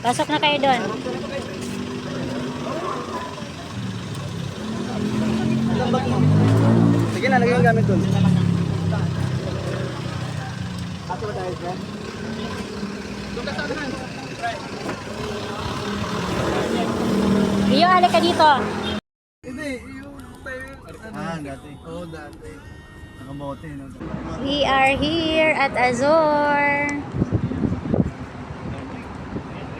Pasok na kayo doon. Sige na, lagay yung gamit doon. Iyo, halika dito. Hindi, yung tayo. Dati. Oo, dati. Nakabote, no? We are here at Azor.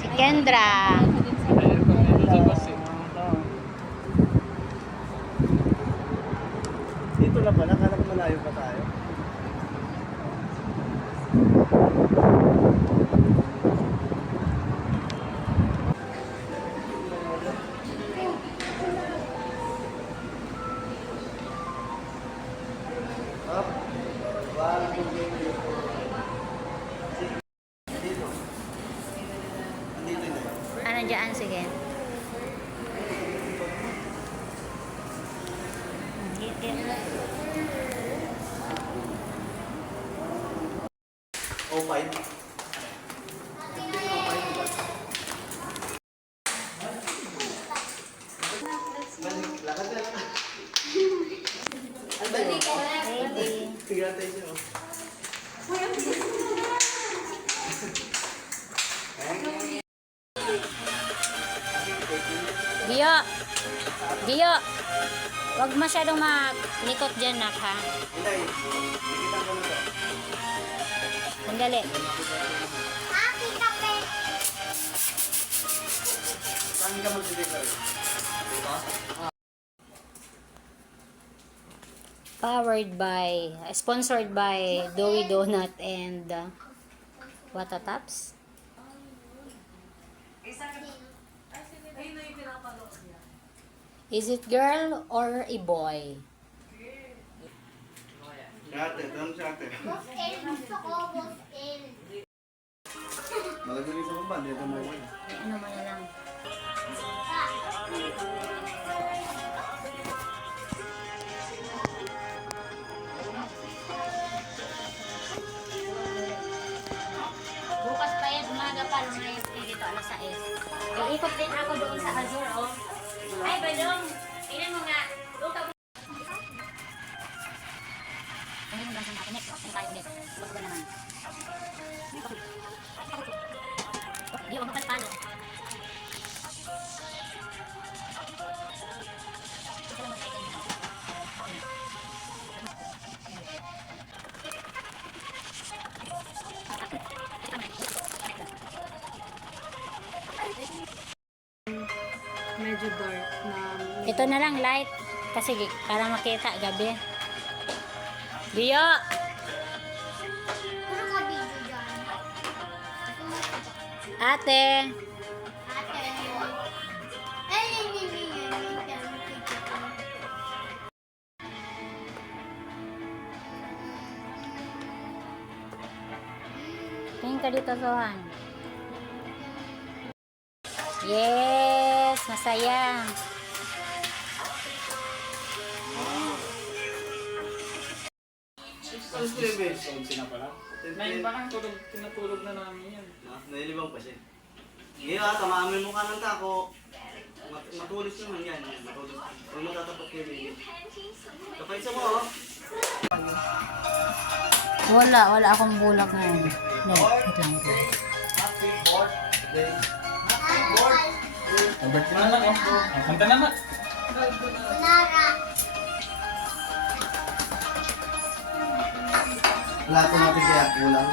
Si Kendra. Dito lang pala, kala ko malayo pa tayo. Up. One, two, three, four. Dito. Dito na. Ano dyan? Sige. Oh, fine. Lakad na. Ano ba yun? Ready. Tignan tayo siya. Giyo. Giyo. Huwag masyadong malikot dyan, nak, ha? Hindi. Nakita ko na to. Sandali. Saan ka mag-deliver? Powered by, sponsored by Doughy Donut and Wata Tops. Is it girl or a boy? Ate, tanong si ate. Boss L, gusto ko, Boss L. Malagay sa baba, dito mo yun. Ano mo na lang. Bukas pa yan, umaga pa, lumayas din dito, alas 6. Iikot din ako doon sa Azur, oh. Ay, Badong, tingnan mo nga. Doon ka. Ano yung nasa natin? Next, ano tayo ulit? Bukas ba naman? Di, huwag mapagpalo. Medyo dark na Ito na lang, light. Kasi para makita, gabi. Dio! Ano ka video dyan? Ate! Ate. Ay, hindi. Tingin ka dito, Sohan. Yes! Masaya! Ano si Bebe? Sina pala? Ngayon pa lang, tinatulog na namin yan. Nailibang pa siya. Hindi ba, tamamin mo ka ng tako. Matulis naman yan. Matulis. Huwag mo tatapat kay Bebe. Kapay sa mo, oh. Wala akong bulak ngayon. Wait lang. Happy birthday. Happy birthday. Albert na lang, oh. Kanta na na. Lara. Plato natin kaya kulang.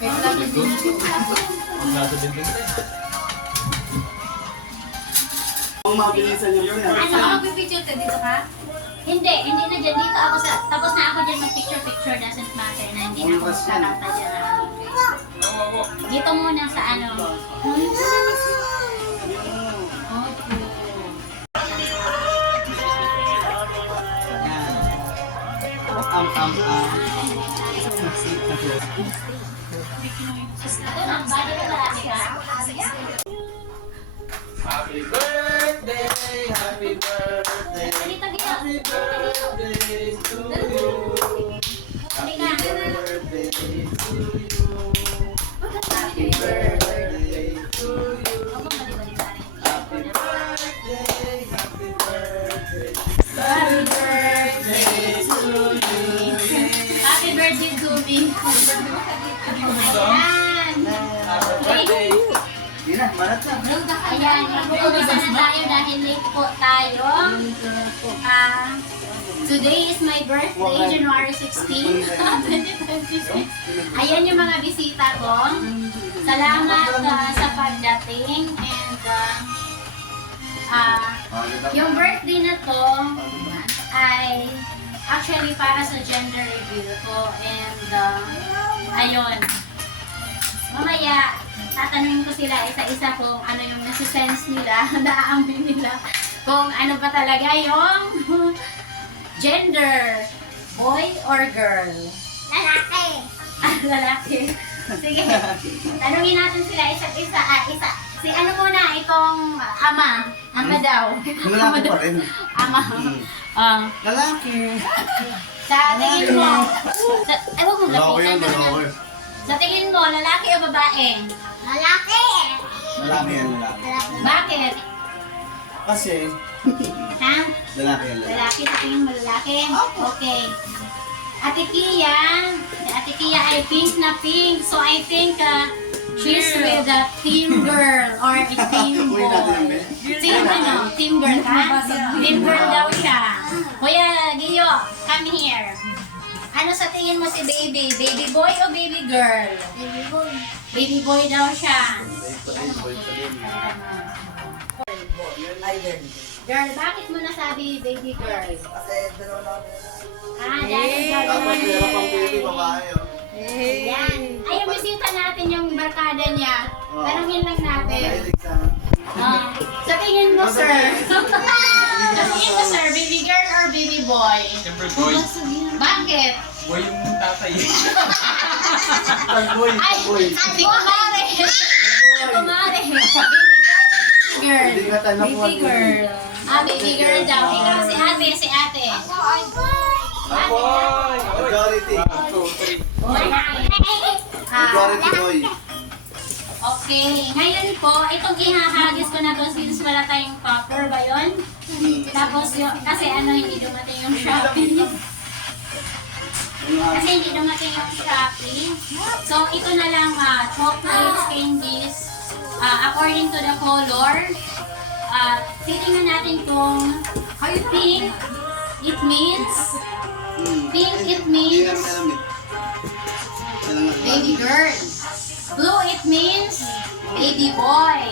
Ang nasa din din tayo. Ang mabilisan yung yan. Ano? Magpipicture ka dito ka? Hindi na dyan. Dito ako sa... Tapos na ako dyan mag-picture. Doesn't matter na hindi na ako kakanta dyan. Dito muna sa ano. Happy birthday, happy birthday, happy birthday to you. Happy birthday to you. Happy birthday to Ayan, mag-uumpisa na tayo dahil late po tayo. Today is my birthday, January 16, 2026. Ayan yung mga bisita ko. Salamat sa pagdating and yung birthday na to ay actually para sa gender reveal ko and ayun. Mamaya, tatanungin ko sila isa-isa kung ano yung nasisense nila, naaambing nila, kung ano ba talaga yung gender, boy or girl. Lalaki. Lalaki. Sige, tanungin natin sila isa-isa. Si ano muna, itong ama. Ama daw. Lalaki pa rin. Ama. Lalaki. Sa tingin mo, ewan mo, Lalaki yan, lapitan ka na. lalaki. Sa tingin mo, lalaki o babae? Lalaki. Lalaki yan, lalaki. Bakit? Kasi, Ha? lalaki yan, lalaki. Lalaki, sa tingin mo lalaki? Okay. Ate Kia ay pink na pink. So I think she's with a team girl or a team Uy, natin yung boy. men. Team girl ka? Team girl daw siya. Kuya Gio, come here. Ano sa tingin mo si baby? Baby boy o baby girl? Baby boy. Baby boy daw siya. Girl, bakit mo nasabi baby girl? Dahil Tapos meron pang baby, girl. babae, oh. Yan. Ay, yung bisita natin yung barkada niya. Tanungin lang natin. Mahilig sa... Sa tingin mo, sir? Sa tingin mo, sir, baby girl or baby boy? Siyempre, boy. Bakit? Boy yung tatay. Pag-boy, Ay, pag-boy. si Kumare. Si Kumare. Girl. Hindi nga tayo nakuha. Baby girl. Baby girl daw. Ikaw, si ate. Boy! Majority. Majority boy. Okay. Ngayon po, itong ihahagis ko na to since wala tayong topper ba yun? Tapos yung, kasi hindi dumating yung Shopee. Kasi hindi dumating yung Shopee. So, ito na lang, chocolates, candies, according to the color. Titingnan natin kung pink, it means, Hindi naman alam eh. baby girl. Blue, it means baby boy.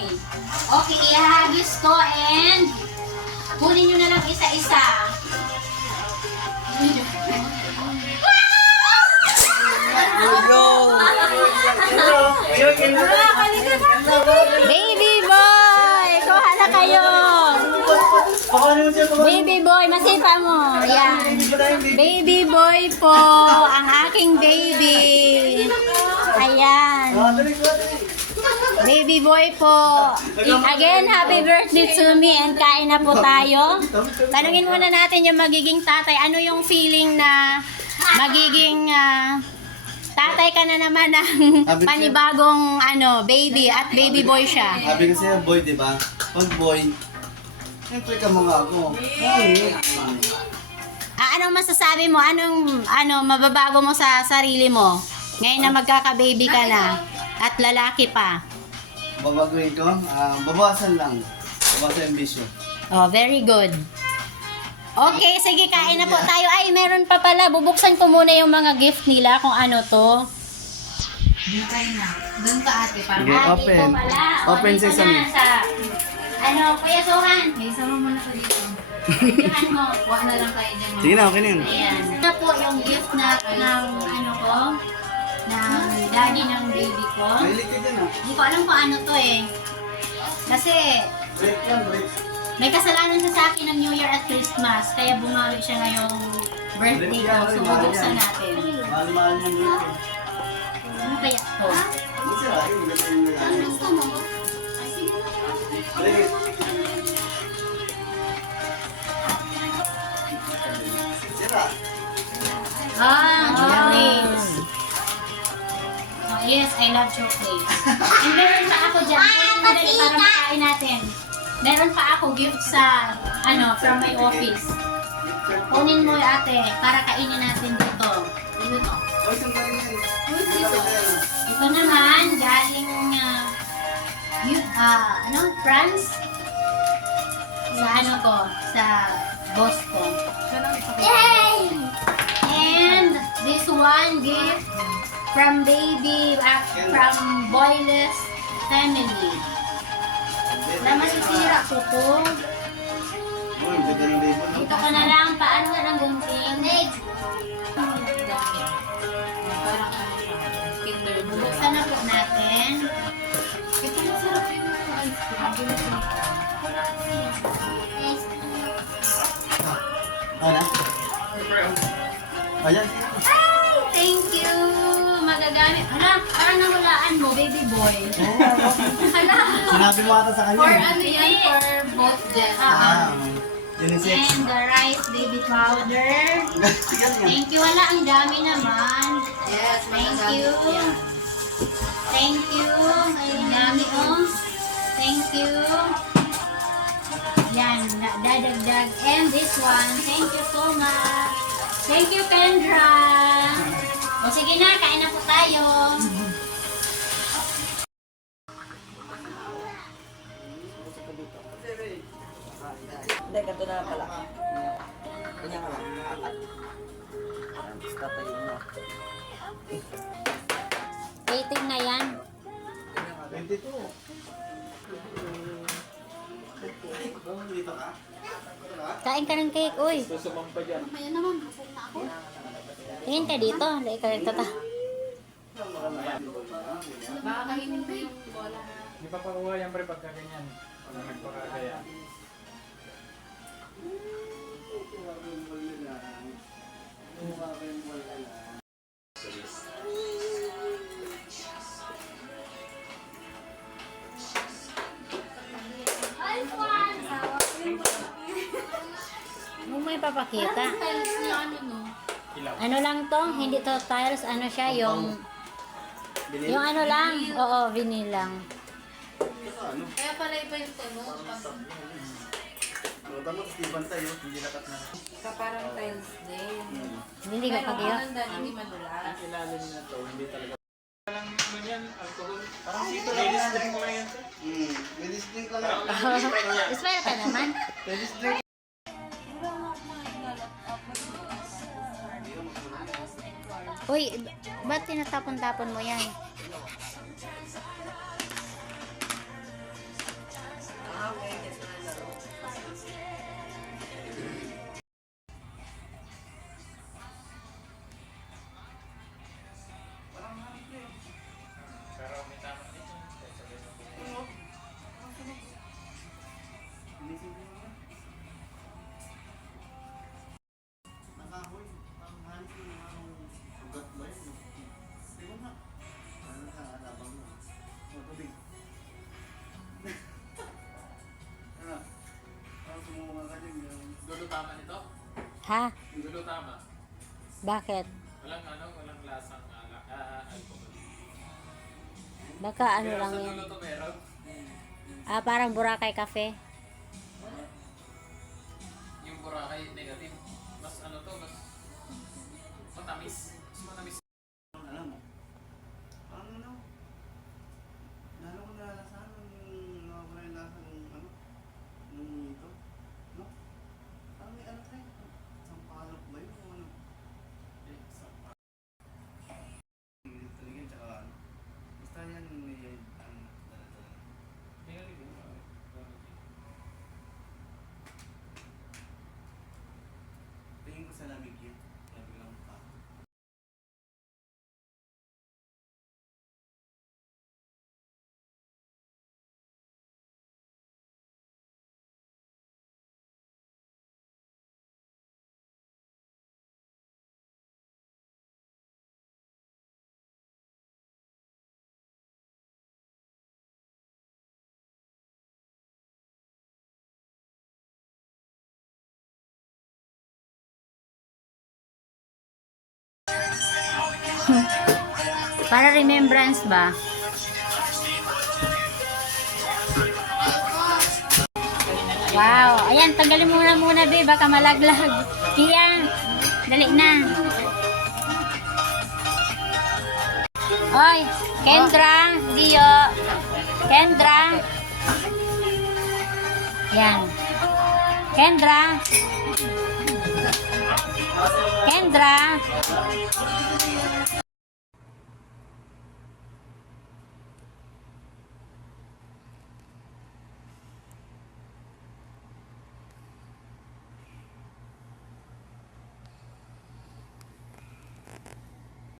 Okay, ihagis ko and kunin nyo na lang isa-isa. Baby boy! Kuha na kayo! Baby boy, masipa mo. Ayan. Baby boy po, ang aking baby. Ayan. Baby boy po. Again, happy birthday to me and kain na po tayo. Tanungin muna natin yung magiging tatay. Ano yung feeling na magiging tatay ka na naman ng panibagong baby at baby boy siya? Sabi kasi boy, di ba? Pag boy, siyempre ka mga ako. Anong masasabi mo? Anong mababago mo sa sarili mo? Ngayon na magkaka-baby ka na at lalaki pa. Babaguhin ko, babawasan lang. Babawasan yung bisyo. Oh, very good. Okay, sige, kain na po tayo. Ay, meron pa pala. Bubuksan ko muna yung mga gift nila kung ano to. Doon ka ate, para. Sige, open. Ito pala. Open dito sesame. na sa... Kuya Sohan. May isama mo na ko dito. Videohan mo. Kuha na lang kayo dyan. Sige na, okay na yun. Ayan. Ito po yung gift ng daddy ng baby ko. Mahilig ka dyan ah. Hindi ko alam kung ano to eh. Kasi Break lang, break. may kasalanan siya sa akin ng New Year at Christmas. Kaya bumalik siya ngayong birthday ko. So, bubuksan natin. Mahal-mahal niya mo yun. Ano kaya to? Hindi sila, yun. Ganda yung nagano. Gusto mo? Break. Sira. Chocolates. Oh, yes, I love chocolates. And meron pa ako dyan. Para makain natin. Meron pa ako gift sa, from my office. Kunin mo ate, para kainin natin dito. Dito to. Oy, saan galing yan? Ito naman, galing France? Sa ano ko? Sa boss ko. Yay! And this one gift from from Boyless family. Wala masisira ko po. Uy, ganda ng label. Dito ko na lang, paano na lang gunting? Parang ano siya, Kinder Bueno. Buksan na po natin. Ito yung sarap yung ice cream. Ano? Ayan. Ay, thank you! Magagamit. Hala, parang nahulaan mo, baby boy. Hala. Sinabi mo ata sa kanya. For eh. ano yan? For both Jess. Ah, unisex. And the rice baby powder. Yan yan. Thank you. Wala, ang dami naman. Yes, Thank magagamit you. yan. Thank you. Ang dami, oh. Thank you. Yan, dadagdag. And this one, thank you so much. Thank you, Kendra. O sige na, kain na po tayo. Hindi, ganito na pala. Ganyan ka lang. Apat. Ayan, tapos tatayin mo. Waiting na yan. 22. Dito ka? Kain ka ng cake, uy. Susumang pa dyan. Tingin ka dito. Hindi ka nagtata. Baka kainin mo yung bola na. Hindi pa pakuha yan pre pagka ganyan. Wala nagpakagaya. Huwag mo ipapakita. Tiles na ano no? Ilaw. Ano lang to? Hindi to tiles. Ano siya? Yung Binili? ano lang. Oo, vinyl lang. Ano? Kaya pala iba yung temo. Ano tamo? Tapos di bantay, no? Hindi nakat na. Ka parang tiles din. Hindi ka Pero pag-iyo. maganda, hindi madulas. Ang ilalim na to, hindi talaga. Parang ano yan, alcohol. Parang dito ladies drink lang yan. sir. May drink lang. Ismail ka naman. Ladies drink. Uy, ba't tinatapon-tapon mo yan? Pero may tama dito. Nakahoy. Ang halit yung ugat ba yun? Di ba nga? Ano ka, alabang mo. Matubig. Ano? Parang sumuha ka din. Dulo tama nito? Ha? Dulo tama. Bakit? Walang lasang alcohol. Baka ano Pero lang sa yan. dulo to meron. Ah, parang Boracay Cafe. Yung Boracay negative. Mas ano to, mas matamis. Mas matamis. Alam mo? Parang ano? Lalo ko nalalasahan yung nawawala yung lasa ng ano? Nung ito? No? Parang may ano tayo? Sampalok ba yun? O ano? Taligin tsaka ano? Basta yan may ano? dala-dala. Tingin ko sa lamig yun. Lamig lang pa. Para remembrance ba? Wow. Ayan, tanggalin mo muna, be. Baka malaglag. Iya. Dali na. Oy, Kendra, Dio. Kendra. Yan. Kendra. Kendra.